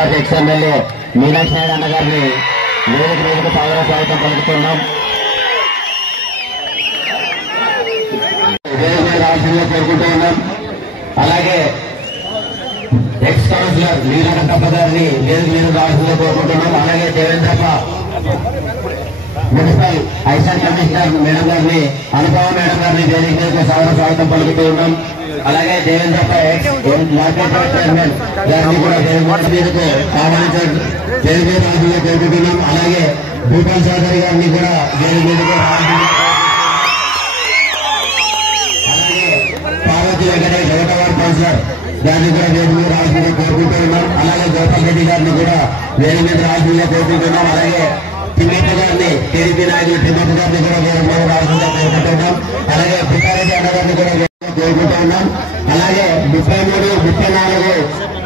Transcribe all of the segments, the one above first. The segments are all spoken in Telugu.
ఇన్ఛార్జ్ ఎక్స్ఎమ్మెల్యే మీనాక్షి నాయుడు అన్న గారిని వేదిక స్వాగతం పలుకుతున్నాం. రావాల్సిందిగా కోరుకుంటూ ఉన్నాం. అలాగే ఎక్స్ కౌన్సిలర్ నీలకంఠప్ప గారిని వేదిక మీద రావాల్సిందిగా కోరుకుంటున్నాం. అలాగే Devendrappa municipal assistant commissioner madam గారిని అనుపమ మేడం గారిని వేదిక మీద స్వాగతం పలుకుతూ ఉన్నాం. అలాగే దేవేంద్రప్ప మార్కెట్ చైర్మన్ గారిని కూడా వేదిక మీదకు ఆహ్వానించడం కోరుకుంటున్నాం. అలాగే భూపాల్ చౌదరి గారిని కూడా వేదిక మీదకు పార్వతి వెంకటేష్ ఒకటో వార్డు కౌన్సిలర్ గారిని కూడా వేదిక మీద రావాల్సిందిగా కోరుకుంటూ ఉన్నాం. అలాగే గోపాల్ రెడ్డి గారిని కూడా వేదిక మీద రావాల్సిందిగా కోరుకుంటున్నాం. అలాగే తిమ్మప్ప గారిని టీడీపీ నాయకులు తిమ్మప్ప గారిని కూడా వేదిక మీద రావాల్సిందిగా కోరుకుంటున్నాం. అలాగే పుట్టారెడ్డి అన్న గారిని కూడా కోరుకుంటూ ఉన్నాం. అలాగే 33, 34,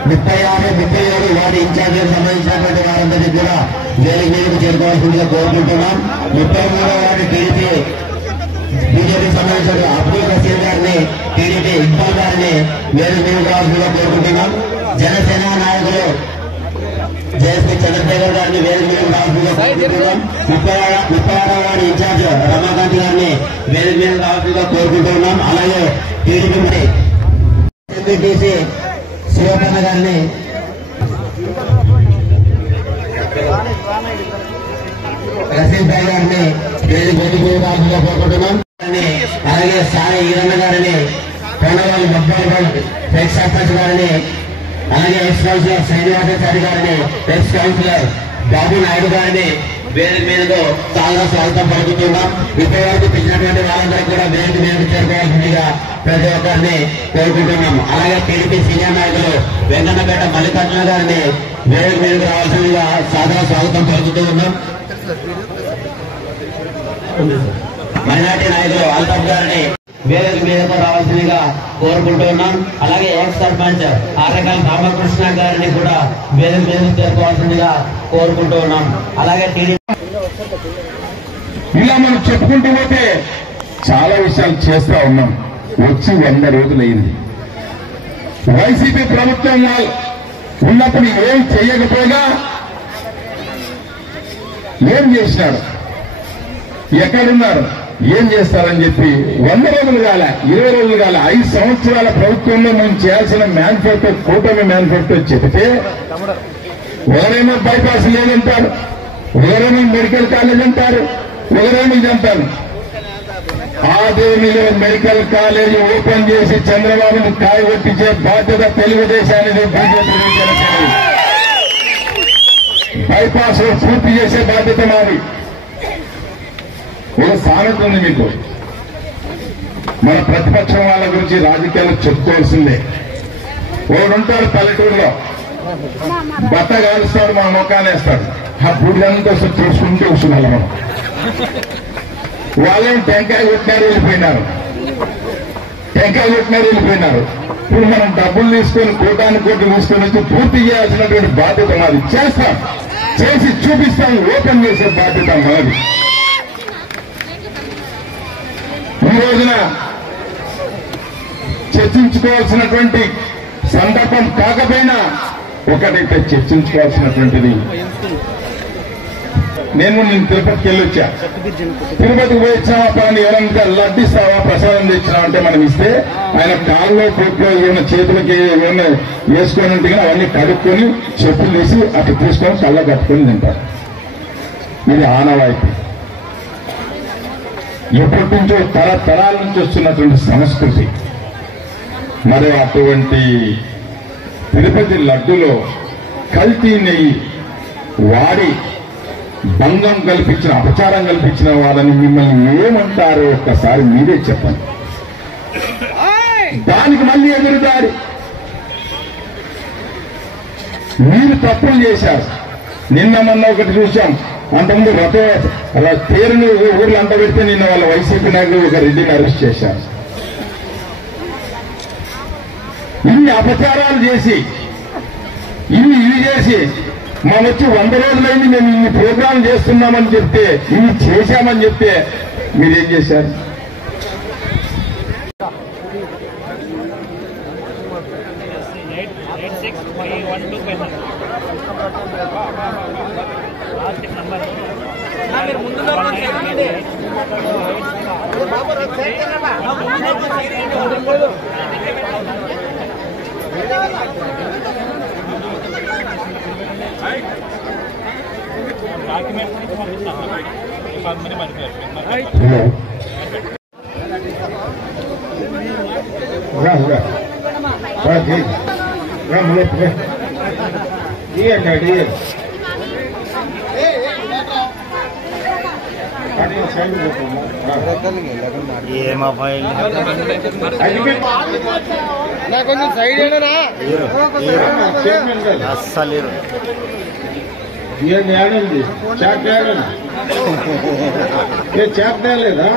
36, 37 వార్డు ఇన్ఛార్జీలకు సంబంధించినటువంటి వారందరినీ కూడా వేదిక మీదకు చేరుకోవాల్సిందిగా కోరుకుంటున్నాం. 33వ వార్డు టీడీపీ బీజేపీ సంబంధించిన అబ్దుల్ బషీర్ గారిని టీడీపీ ఇక్బాల్ గారిని వేదిక మీదకు రావాల్సిందిగా కోరుకుంటున్నాం. జనసేన నాయకులు జయశ్రీ చంద్రశేఖర్ గారిని వేదిక మీదకు రావాల్సిందిగా కోరుకుంటున్నాం. 36వ వార్డు ఇన్ఛార్జ్ రమాకాంత్ గారిని వేదిక మీదకు రావాల్సిందిగా కోరుకుంటున్నాం. అలాగే టీడీపీ ఎంపీటీసీ శివపన్న గారిని రసీద్ భాయ్ గారిని వేదిక మీదకు రావాల్సిందిగా కోరుకుంటున్నాం. అలాగే సాయి ఈరన్న గారిని కోనవాళ్ళ బొబ్బాయి ఎక్స్ సర్పంచ్ గారిని అలాగే ఎక్స్ కౌన్సిలర్ శ్రీనివాసాచారి గారిని ఎక్స్ కౌన్సిలర్ బాబు నాయుడు గారిని వేదిక మీదకు చాలా స్వాగతం పలుకుతున్నాం. ఇప్పటి వరకు పిలిచినటువంటి వాళ్ళందరికీ కూడా వేదిక మీదకు చేరుకోవాల్సిందిగా ప్రతి ఒక్కరిని కోరుకుంటున్నాం. అలాగే టీడీపీ సీనియర్ నాయకులు వెంకన్నపేట మల్లికార్జున గారిని వేదిక మీదకు రావాల్సిందిగా సాధారణ స్వాగతం పలుకుతూ ఉన్నాం. మైనార్టీ నాయకులు అల్తాఫ్ గారిని వేదిక మీదకు రావాల్సిందిగా కోరుకుంటూ ఉన్నాం. అలాగే ఎక్స్ సర్పంచ్ ఆర్రకాల రామకృష్ణ గారిని కూడా వేదిక మీదకు చేరుకోవాల్సిందిగా కోరుకుంటూ ఉన్నాం. అలాగే టీడీపీ ఇలా మనం చెప్పుకుంటూ పోతే చాలా విషయాలు చేస్తా ఉన్నాం. వచ్చి 100 రోజులైంది. వైసీపీ ప్రభుత్వం ఉన్నప్పుడు ఏం చేయకపోయినా ఏం చేసినారు, ఎక్కడున్నారు, ఏం చేస్తారని చెప్పి 100 రోజులు కాల, 20 రోజులు కాల, 5 సంవత్సరాల ప్రభుత్వంలో మేము చేయాల్సిన మేనిఫెస్టో, కూటమి మేనిఫెస్టో చెబితే ఒకరేమో బైపాస్ లేదంటారు, ఒకరేమో మెడికల్ కాలేజ్ అంటారు, ఒకరేమో ఇది అంటారు. ఆదేమిలో మెడికల్ కాలేజ్ ఓపెన్ చేసి చంద్రబాబును కాయగొట్టించే బాధ్యత తెలుగుదేశానికి, బీజేపీ జనసేన. బైపాస్ పూర్తి చేసే బాధ్యత మాది. ఒక సామెత ఉంది మీకు, మన ప్రతిపక్షం వాళ్ళ గురించి రాజకీయాలు చెప్పుకోవాల్సిందే. ఒకడుంటాడు పల్లెటూరులో, బట్ట కాలుస్తాడు, మన ముఖాన్ని వేస్తాడు, ఆ బుడ్డంతా చూసుకుంటూ వస్తున్నాం మనం. వాళ్ళేం టెంకాయ కొట్టినారు వెళ్ళిపోయినారు. ఇప్పుడు మనం డబ్బులు తీసుకొని కోటానికి కోట్లు తీసుకొని వచ్చి పూర్తి చేయాల్సినటువంటి బాధ్యత మాది. చేస్తాం, చేసి చూపిస్తాం, ఓపెన్ చేసే బాధ్యత మాది. ఈ రోజున చర్చించుకోవాల్సినటువంటి సందర్భం కాకపోయినా ఒకటైతే చర్చించుకోవాల్సినటువంటిది. నేను తిరుపతికి వెళ్ళొచ్చా, తిరుపతికి పోయి ఇచ్చావా పని, ఎవరంటే లడ్డిస్తావా, ప్రసాదం తెచ్చినా అంటే మనం ఇస్తే ఆయన కాళ్ళలో కోట్లో ఏమైనా చేతులకి ఏమైనా వేసుకొని అవన్నీ కడుక్కొని చెప్పులు తీసి అటు తీసుకొని కళ్ళ కట్టుకొని తింటారు. ఇది ఆనవాయితీ. ఎప్పటి నుంచో తరతరాల నుంచి వస్తున్నటువంటి సంస్కృతి. మరి అటువంటి తిరుపతి లడ్డులో కల్తీ నెయ్యి వాడి భంగం కల్పించిన, అపచారం కల్పించిన వాళ్ళని మిమ్మల్ని ఏమంటారో ఒక్కసారి మీరే చెప్పండి. దానికి మళ్ళీ ఎదురుదారి. మీరు తప్పులు చేశారు. నిన్న మొన్న ఒకటి చూశాం, అంతకుముందు పేరుని ఊర్లు అంట పెడితే నిన్న వాళ్ళ వైసీపీ నాయకులు ఒక రెడ్డిని అరెస్ట్ చేశారు. ఇన్ని అపచారాలు చేసి, ఇవి చేసి మనం వచ్చి 100 రోజులైంది మేము ఇన్ని ప్రోగ్రాం చేస్తున్నామని చెప్తే, ఇన్ని చేశామని చెప్తే మీరేం చేశారు? ఏమా ఫైల్ కొంచెం సైడ్ అస్సలు ఏం ఏడండి చాట్ ఏడండి ఏ చాట్ లేదా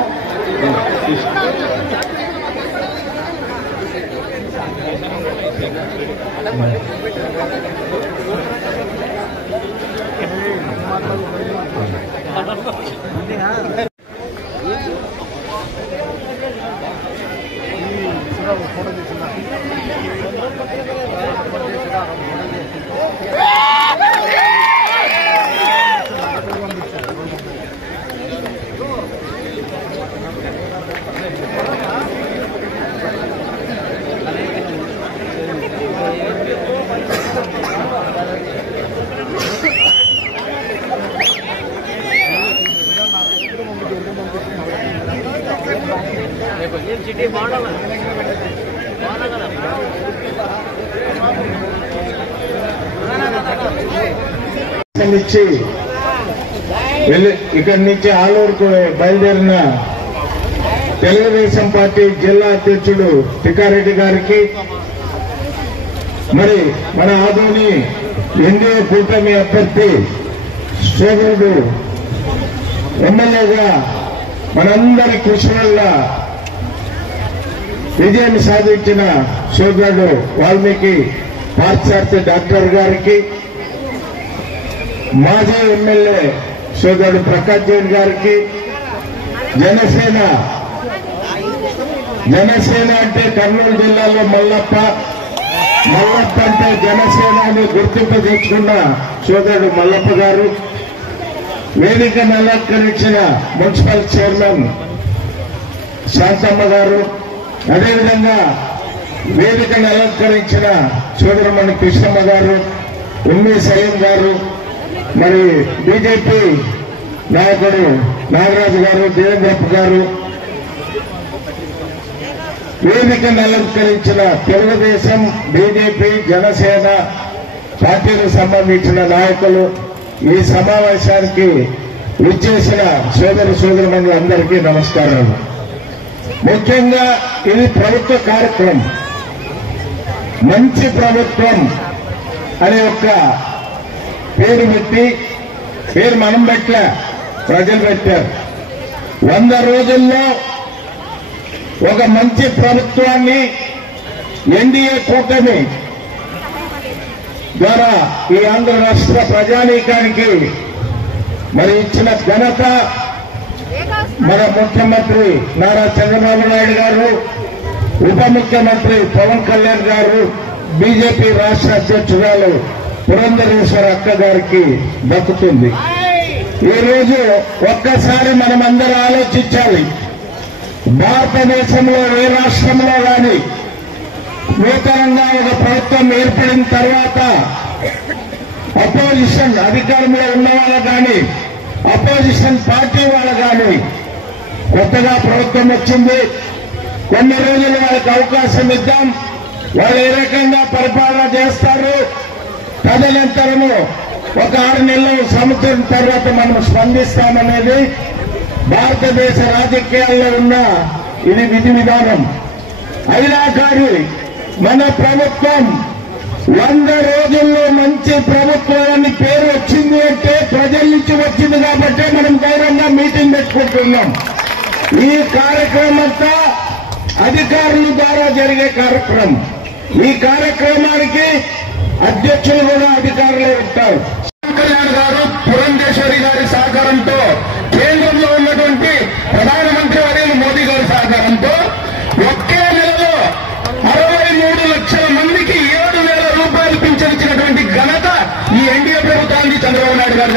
నుంచి ఇక్కడి నుంచి ఆలూరుకు బయలుదేరిన తెలుగుదేశం పార్టీ జిల్లా అధ్యక్షుడు టికారెడ్డి గారికి, మరి మన ఆదోని ఎన్డీఏ కూటమి అభ్యర్థి సోదరుడు ఎమ్మెల్యేగా మనందరి కృషి వల్ల విజయం సాధించిన సోదరుడు వాల్మీకి పార్థసారథి డాక్టర్ గారికి, మాజీ ఎమ్మెల్యే సోదరుడు ప్రకాష్ జైన్ గారికి, జనసేన అంటే కర్నూలు జిల్లాలో మల్లప్ప అంటే జనసేనని గుర్తింపు తెచ్చుకున్న సోదరుడు మల్లప్ప గారు, వేదికను అలంకరించిన మున్సిపల్ చైర్మన్ శాంతమ్మ గారు, అదేవిధంగా వేదికను అలంకరించిన సోదరుమణి కృష్ణమ్మ గారు, ఉమ్మి సలీం గారు, మరి బీజేపీ నాయకుడు నాగరాజు గారు, దేవేంద్రప్ప గారు, వేదికను అలంకరించిన తెలుగుదేశం, బీజేపీ, జనసేన పార్టీలకు సంబంధించిన నాయకులు, ఈ సమావేశానికి విచ్చేసిన సోదరుమణులందరికీ నమస్కారాలు. ముఖ్యంగా ఇది ప్రభుత్వ కార్యక్రమం. మంచి ప్రభుత్వం అనే ఒక పేరు పెట్టి, పేరు మనం పెట్టలే, ప్రజలు పెట్టారు. 100 రోజుల్లో ఒక మంచి ప్రభుత్వాన్ని ఎన్డీఏ కూటమి ద్వారా ఈ ఆంధ్ర రాష్ట్ర ప్రజానీకానికి మరి ఇచ్చిన ఘనత మన ముఖ్యమంత్రి నారా చంద్రబాబు నాయుడు గారు, ఉప ముఖ్యమంత్రి పవన్ కళ్యాణ్ గారు, బీజేపీ రాష్ట్ర అధ్యక్షురాలు పురంధరేశ్వర అక్క గారికి దక్కుతుంది. ఈ రోజు ఒక్కసారి మనం అందరూ ఆలోచించాలి. భారతదేశంలో ఏ రాష్ట్రంలో కానీ నూతనంగా ఒక ప్రభుత్వం ఏర్పడిన తర్వాత అపోజిషన్ అధికారంలో ఉన్న వాళ్ళు కానీ, అపోజిషన్ పార్టీ వాళ్ళు కానీ, కొత్తగా ప్రభుత్వం వచ్చింది, కొన్ని రోజులు వాళ్ళకి అవకాశం ఇద్దాం, వాళ్ళు ఏ రకంగా పరిపాలన చేస్తారు, తదనంతరము ఒక 6 నెలలు సంవత్సరం తర్వాత మనం స్పందిస్తామనేది భారతదేశ రాజకీయాల్లో ఉన్న ఇది విధి విధానం. అయినా కానీ మన ప్రభుత్వం 100 రోజుల్లో మంచి ప్రభుత్వాన్ని పేరు వచ్చింది అంటే ప్రజల నుంచి వచ్చింది కాబట్టి మనం ధైర్యంగా మీటింగ్ పెట్టుకుంటున్నాం. ఈ కార్యక్రమం అంతా అధికారుల ద్వారా జరిగే కార్యక్రమం. ఈ కార్యక్రమానికి అధ్యక్షులు కూడా అధికారులే ఉంటారు. కళ్యాణ్ గారు, పురంధేశ్వరి గారి సహకారంతో, కేంద్రంలో ఉన్నటువంటి ప్రధానమంత్రి వర్యులు మోదీ గారి సహకారంతో ఒకే నెలలో 63 లక్షల మందికి 7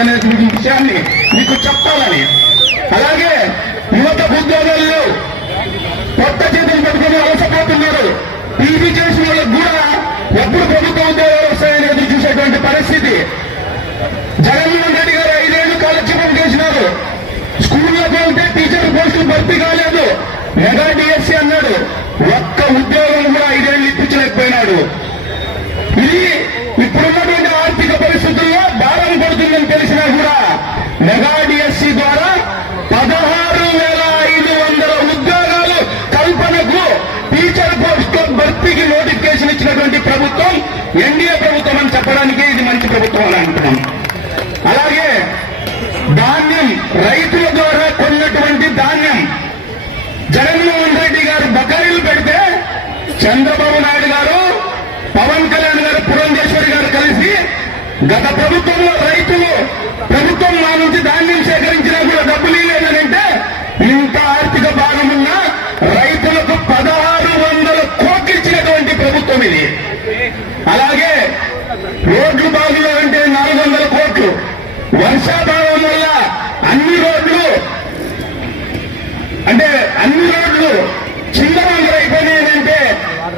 లేదనే విషయాన్ని మీకు చెప్పాలని. అలాగే యువత ఉద్యోగాల్లో కొత్త చేతులు పట్టుకుని అలసపోతున్నారు. పీజీ చేసిన వాళ్ళకు కూడా ఎప్పుడు ప్రభుత్వ ఉద్యోగాలు వస్తాయని ఎదురు చూసేటువంటి పరిస్థితి. జగన్మోహన్ రెడ్డి గారు 5 ఏళ్లు కాలక్షేపం చేసినారు. స్కూల్లోకి వెళ్తే టీచర్ పోస్టులు భర్తీ కాలేదు. మెగా డిఎస్సీ అన్నాడు. ఒక్క ఉద్యోగం కూడా 5 ఏళ్లు ఇప్పించలేకపోయినాడు. ఇది ఇప్పుడున్నటువంటి ఆర్థిక పరిస్థితుల్లో భారం పడుతుందని తెలిసినా కూడా మెగా డిఎస్సీ ద్వారా 16,500 ఉద్యోగాలు కల్పనకు టీచర్ పోస్టుల భర్తీకి నోటిఫికేషన్ ఇచ్చినటువంటి ప్రభుత్వం ఎన్డీఏ ప్రభుత్వం అని చెప్పడానికి ఇది మంచి ప్రభుత్వం అని అంటున్నాం. అలాగే ధాన్యం, రైతుల ద్వారా కొన్నటువంటి ధాన్యం జగన్మోహన్ రెడ్డి గారు బకాయిలు పెడితే చంద్రబాబు నాయుడు గారు, పవన్ కళ్యాణ్ గారు, పురంధేశ్వరి గారు కలిసి గత ప్రభుత్వంలో రైతులు ప్రభుత్వం మా నుంచి ధాన్యం సేకరించినా కూడా డబ్బులు లేదనంటే ఇంత ఆర్థిక భాగమున్న రైతులకు 1,600 కోట్లు ఇచ్చినటువంటి ప్రభుత్వం ఇది. అలాగే రోడ్లు బాగులో అంటే 400 కోట్లు. వర్షాభావం వల్ల అన్ని రోడ్లు చిందమందరైపోయినాయంటే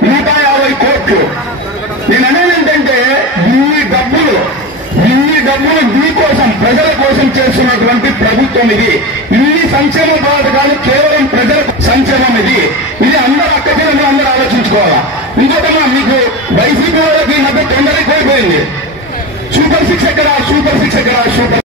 150 కోట్లు. నేను అనేది ఏంటంటే ఇన్ని డబ్బులు మీకోసం, ప్రజల కోసం చేస్తున్నటువంటి ప్రభుత్వం ఇది. ఇన్ని సంక్షేమ పథకాలు కేవలం ప్రజల సంక్షేమం ఇది. అందరూ అక్కచెల్లెలు అందరూ ఆలోచించుకోవాలా. ఇంకోటమ్మా, మీకు వైసీపీ వాళ్ళకి ఈ మధ్య తొందర ఎక్కువైపోయింది. సూపర్ 6 ఎక్కడ, సూపర్ 6 ఎక్కడ, సూపర్